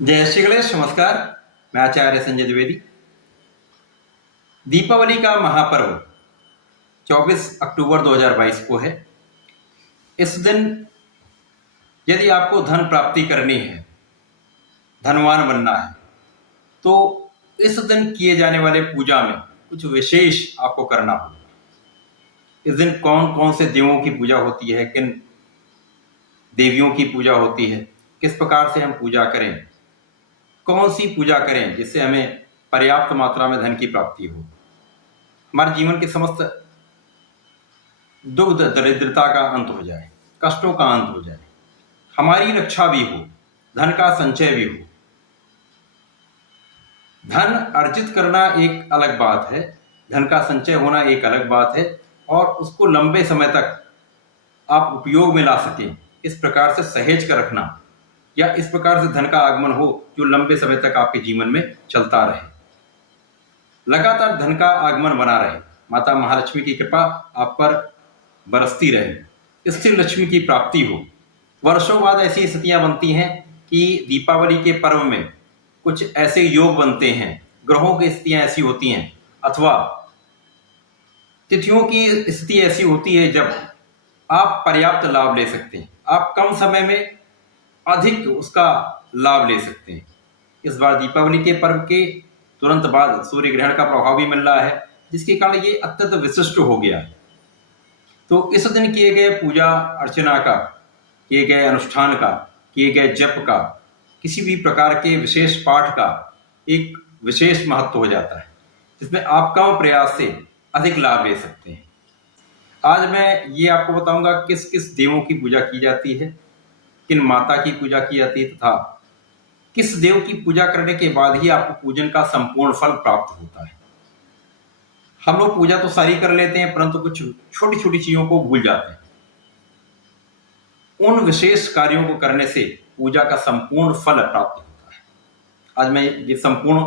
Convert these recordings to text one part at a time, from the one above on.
जय श्री गणेश। नमस्कार, मैं आचार्य संजय द्विवेदी। दीपावली का महापर्व 24 अक्टूबर 2022 को है। इस दिन यदि आपको धन प्राप्ति करनी है, धनवान बनना है, तो इस दिन किए जाने वाले पूजा में कुछ विशेष आपको करना होगा। इस दिन कौन कौन से देवों की पूजा होती है, किन देवियों की पूजा होती है, किस प्रकार से हम पूजा करें, कौन सी पूजा करें जिससे हमें पर्याप्त मात्रा में धन की प्राप्ति हो, हमारे जीवन के समस्त दुख दरिद्रता का अंत हो जाए, कष्टों का अंत हो जाए, हमारी रक्षा भी हो, धन का संचय भी हो। धन अर्जित करना एक अलग बात है, धन का संचय होना एक अलग बात है, और उसको लंबे समय तक आप उपयोग में ला सकें, इस प्रकार से सहेज कर रखना, या इस प्रकार से धन का आगमन हो जो लंबे समय तक आपके जीवन में चलता रहे, लगातार धन का आगमन बना रहे, माता महालक्ष्मी की कृपा आप पर बरसती रहे, स्थिर लक्ष्मी की प्राप्ति हो। वर्षों बाद ऐसी स्थितियां बनती हैं कि दीपावली के पर्व में कुछ ऐसे योग बनते हैं, ग्रहों की स्थितियां ऐसी होती हैं, अथवा तिथियों की स्थिति ऐसी होती है जब आप पर्याप्त लाभ ले सकते हैं, आप कम समय में अधिक उसका लाभ ले सकते हैं। इस बार दीपावली के पर्व के तुरंत बाद सूर्य ग्रहण का प्रभाव भी मिल रहा है, जिसके कारण ये अत्यंत विशिष्ट हो गया है। तो इस दिन किए गए पूजा अर्चना का, किए गए अनुष्ठान का, किए गए जप का, किसी भी प्रकार के विशेष पाठ का एक विशेष महत्व हो जाता है, जिसमें आप कम प्रयास से अधिक लाभ ले सकते हैं। आज मैं ये आपको बताऊंगा किस किस देवों की पूजा की जाती है, किन माता की पूजा की जाती है, तथा किस देव की पूजा करने के बाद ही आपको पूजन का संपूर्ण फल प्राप्त होता है। हम लोग पूजा तो सारी कर लेते हैं, परंतु कुछ छोटी छोटी चीजों को भूल जाते हैं। उन विशेष कार्यों को करने से पूजा का संपूर्ण फल प्राप्त होता है। आज मैं ये संपूर्ण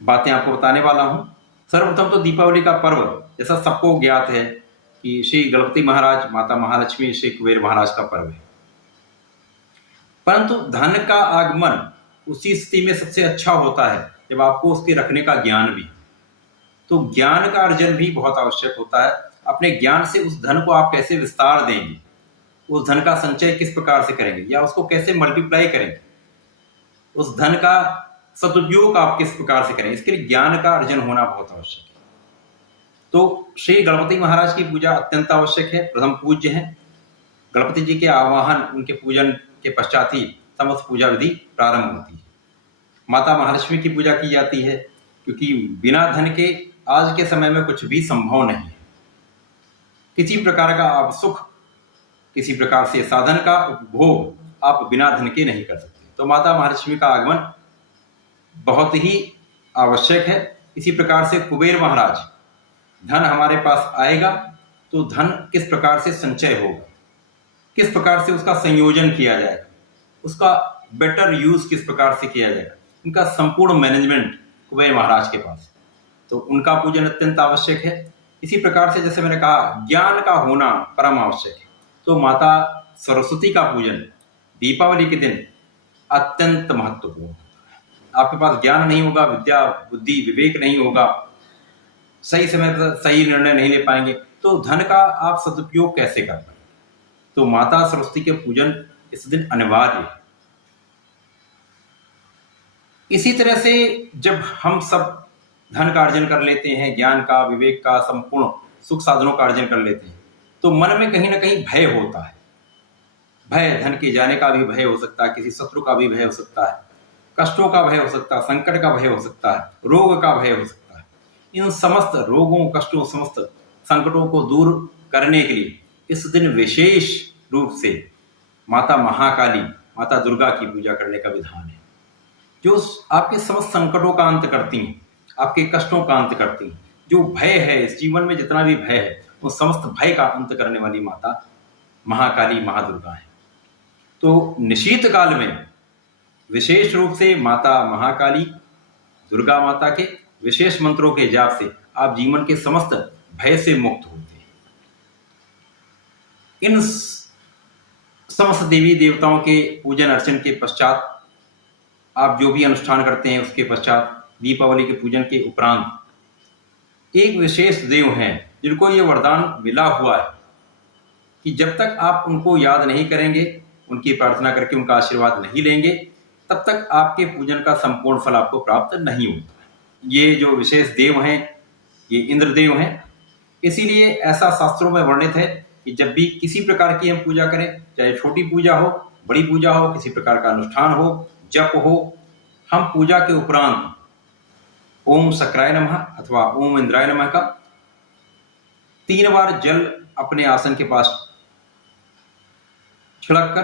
बातें आपको बताने वाला हूं। सर्वप्रथम तो दीपावली का पर्व जैसा सबको ज्ञात है कि श्री गणपति महाराज, माता महालक्ष्मी, श्री कुबेर महाराज का पर्व है, परंतु धन का आगमन उसी स्थिति में सबसे अच्छा होता है जब आपको उसके रखने का ज्ञान भी। तो ज्ञान का अर्जन भी बहुत आवश्यक होता है। अपने ज्ञान से उस धन को आप कैसे विस्तार देंगे, उस धन का संचय किस प्रकार से करेंगे, या उसको कैसे मल्टीप्लाई करेंगे, उस धन का सदुपयोग आप किस प्रकार से करें, इसके लिए ज्ञान का अर्जन होना बहुत आवश्यक है। तो श्री गणपति महाराज की पूजा अत्यंत आवश्यक है, प्रथम पूज्य है। गणपति जी के आवाहन, उनके पूजन के पश्चात ही समस्त पूजा विधि प्रारंभ होती है। माता महालक्ष्मी की पूजा की जाती है, क्योंकि बिना धन के आज के समय में कुछ भी संभव नहीं है। किसी प्रकार का आप सुख, किसी प्रकार से साधन का उपभोग आप बिना धन के नहीं कर सकते। तो माता महालक्ष्मी का आगमन बहुत ही आवश्यक है। इसी प्रकार से कुबेर महाराज, धन हमारे पास आएगा तो धन किस प्रकार से संचय होगा, किस प्रकार से उसका संयोजन किया जाएगा, उसका बेटर यूज किस प्रकार से किया जाएगा, इनका संपूर्ण मैनेजमेंट कुबेर महाराज के पास है। तो उनका पूजन अत्यंत आवश्यक है। इसी प्रकार से जैसे मैंने कहा, ज्ञान का होना परम आवश्यक है। तो माता सरस्वती का पूजन दीपावली के दिन अत्यंत महत्वपूर्ण है। आपके पास ज्ञान नहीं होगा, विद्या बुद्धि विवेक नहीं होगा, सही समय पर सही निर्णय नहीं ले पाएंगे, तो धन का आप सदुपयोग कैसे कर पाएंगे। तो माता सरस्वती के पूजन इस दिन अनिवार्य है। इसी तरह से जब हम सब धन का अर्जन कर लेते हैं, ज्ञान का, विवेक का, संपूर्ण सुख साधनों का अर्जन कर लेते हैं, तो मन में कहीं ना कहीं भय होता है। भय, धन के जाने का भी भय हो सकता है, किसी शत्रु का भी भय हो सकता है, कष्टों का भय हो सकता है, संकट का भय हो सकता है, रोग का भय हो सकता है। इन समस्त रोगों, कष्टों, समस्त संकटों को दूर करने के लिए इस दिन विशेष रूप से माता महाकाली, माता दुर्गा की पूजा करने का विधान है, जो आपके समस्त संकटों का अंत करती हैं, आपके कष्टों का अंत करती हैं। जो भय है इस जीवन में, जितना भी भय है, वो समस्त भय का अंत करने वाली माता महाकाली, महादुर्गा है। तो निशीत काल में विशेष रूप से माता महाकाली, दुर्गा माता के विशेष मंत्रों के जाप से आप जीवन के समस्त भय से मुक्त होते हैं। इन समस्त देवी देवताओं के पूजन अर्चन के पश्चात आप जो भी अनुष्ठान करते हैं उसके पश्चात दीपावली के पूजन के उपरांत एक विशेष देव हैं जिनको ये वरदान मिला हुआ है कि जब तक आप उनको याद नहीं करेंगे, उनकी प्रार्थना करके उनका आशीर्वाद नहीं लेंगे, तब तक आपके पूजन का संपूर्ण फल आपको प्राप्त नहीं होता। ये जो विशेष देव हैं ये इंद्रदेव हैं। इसीलिए ऐसा शास्त्रों में वर्णित है कि जब भी किसी प्रकार की हम पूजा करें, चाहे छोटी पूजा हो, बड़ी पूजा हो, किसी प्रकार का अनुष्ठान हो, जप हो, हम पूजा के उपरांत ओम शक्राय नमः अथवा ओम इंद्राय नमः का 3 बार जल अपने आसन के पास छिड़क कर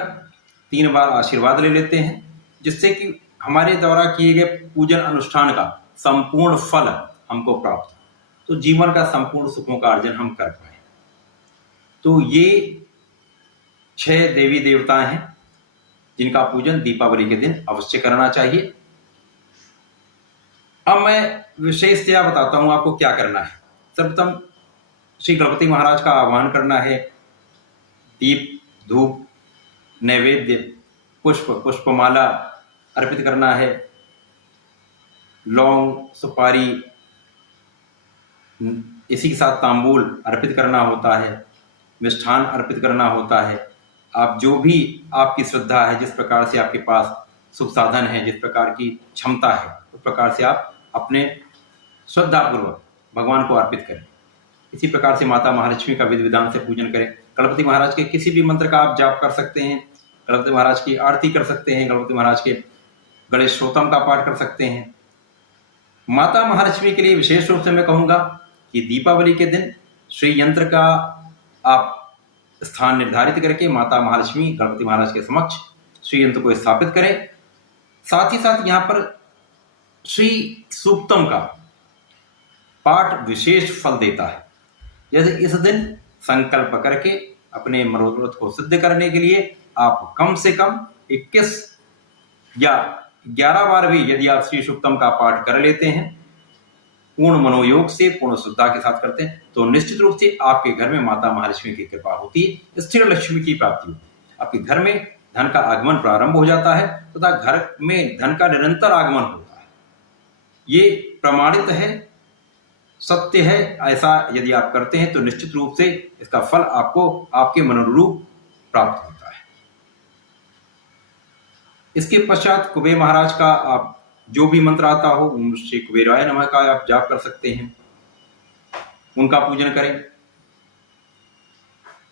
3 बार आशीर्वाद ले लेते हैं, जिससे कि हमारे द्वारा किए गए पूजन अनुष्ठान का संपूर्ण फल हमको प्राप्त हो, तो जीवन का संपूर्ण सुखों का अर्जन हम कर पाए। तो ये 6 देवी देवता हैं जिनका पूजन दीपावली के दिन अवश्य करना चाहिए। अब मैं विशेषतया बताता हूं आपको क्या करना है। सर्वप्रथम श्री गणपति महाराज का आह्वान करना है, दीप धूप नैवेद्य पुष्पमाला अर्पित करना है, लौंग सुपारी इसी के साथ तांबूल अर्पित करना होता है, मिष्ठान अर्पित करना होता है। आप जो भी आपकी श्रद्धा है, जिस प्रकार से आपके पास सुख साधन है, जिस प्रकार की क्षमता है, उस प्रकार से आप अपने श्रद्धापूर्वक भगवान को अर्पित करें। इसी प्रकार से माता महालक्ष्मी का विधि विधान से पूजन करें। गणपति महाराज के किसी भी मंत्र का आप जाप कर सकते हैं, गणपति महाराज की आरती कर सकते हैं, गणपति महाराज के गणेश स्तोत्रम का पाठ कर सकते हैं। माता महालक्ष्मी के लिए विशेष रूप से मैं कहूँगा कि दीपावली के दिन श्री यंत्र का आप स्थान निर्धारित करके माता महालक्ष्मी गणपति महाराज के समक्ष श्री यंत्र को स्थापित करें। साथ ही साथ यहाँ पर श्री सूक्तम का पाठ विशेष फल देता है। जैसे इस दिन संकल्प करके अपने मनोरथ को सिद्ध करने के लिए आप कम से कम 21 या 11 बार भी यदि आप श्री सूक्तम का पाठ कर लेते हैं, पूर्ण मनोयोग से, पूर्ण श्रद्धा के साथ करते हैं, तो निश्चित रूप से आपके घर में माता महालक्ष्मी की कृपा होती है, स्थिर लक्ष्मी की प्राप्ति होती है। आपके घर में धन का आगमन प्रारंभ हो जाता है तथा घर में धन का निरंतर आगमन होता है। ये प्रमाणित है, सत्य है। ऐसा यदि आप करते हैं तो निश्चित रूप से इसका फल आपको आपके मनोरूप प्राप्त होता है। इसके पश्चात कुबेर महाराज का आप जो भी मंत्र आता हो, ओम श्री कुबेराय नमः का आप जाप कर सकते हैं, उनका पूजन करें।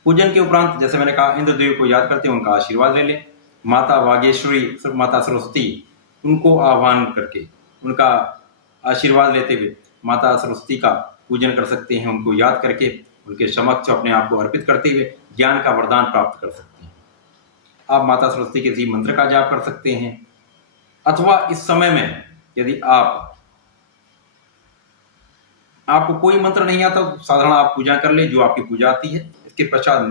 पूजन के उपरांत जैसे मैंने कहा, इंद्रदेव को याद करते हैं, उनका आशीर्वाद ले लें। माता वागेश्वरी, माता सरस्वती, उनको आह्वान करके उनका आशीर्वाद लेते हुए माता सरस्वती का पूजन कर सकते हैं। उनको याद करके उनके समक्ष अपने आप को अर्पित करते हुए ज्ञान का वरदान प्राप्त कर सकते हैं। आप माता सरस्वती के किसी मंत्र का जाप कर सकते हैं, अथवा इस समय में यदि आपको कोई मंत्र नहीं आता तो साधारण आप पूजा कर ले, जो आपकी पूजा आती है। इसके पश्चात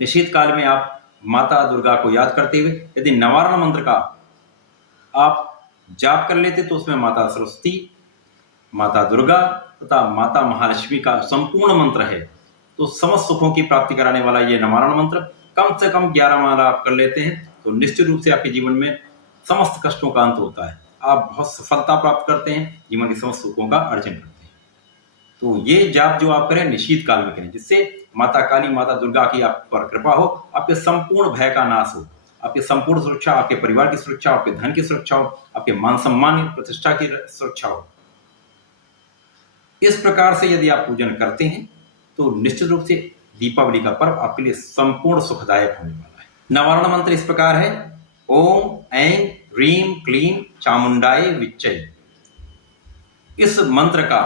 निशीत काल में आप माता दुर्गा को याद करते हुए यदि निवारण मंत्र का आप जाप कर लेते तो उसमें माता सरस्वती, माता दुर्गा तथा माता महालक्ष्मी का संपूर्ण मंत्र है। तो समस्त सुखों की प्राप्ति कराने वाला ये निवारण मंत्र कम से कम 11 बार आप कर लेते हैं तो निश्चित रूप से आपके जीवन में समस्त कष्टों का अंत होता है। आप बहुत सफलता प्राप्त करते हैं, जीवन के समस्त सुखों का अर्जन करते हैं। तो ये जाप जो आप करें निशीत काल में करें, जिससे माता काली, माता दुर्गा की आप पर कृपा हो, आपके संपूर्ण भय का नाश हो, आपकी संपूर्ण सुरक्षा, आपके परिवार की सुरक्षा, आपके धन की सुरक्षा हो, आपके मान सम्मान प्रतिष्ठा की सुरक्षा हो। इस प्रकार से यदि आप पूजन करते हैं तो निश्चित रूप से दीपावली का पर्व आपके लिए संपूर्ण सुखदायक होने वाला है। नवारण मंत्र इस प्रकार है, ओम ऐं ह्रीं क्लीं चामुंडाय विच्चय। इस मंत्र का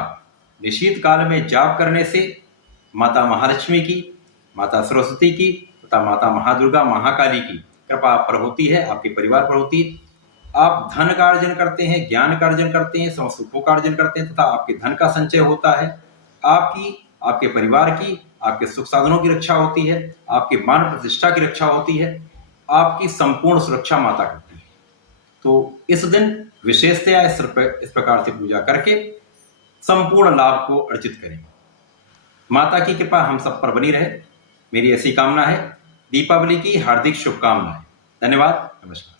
निशीत काल में जाप करने से माता महालक्ष्मी की, माता सरस्वती की तथा माता महादुर्गा, महाकाली की कृपा आप पर होती है, आपके परिवार पर होती है। आप धन का अर्जन करते हैं, ज्ञान का अर्जन करते हैं, समस्त सुखों का अर्जन करते हैं तथा आपके धन का संचय होता है। आपकी, आपके परिवार की, आपके सुख साधनों की रक्षा होती है, आपके मान प्रतिष्ठा की रक्षा होती है, आपकी संपूर्ण सुरक्षा माता करती है। तो इस दिन विशेषतया इस प्रकार से पूजा करके संपूर्ण लाभ को अर्जित करें। माता की कृपा हम सब पर बनी रहे, मेरी ऐसी कामना है। दीपावली की हार्दिक शुभकामनाएं। धन्यवाद, नमस्कार।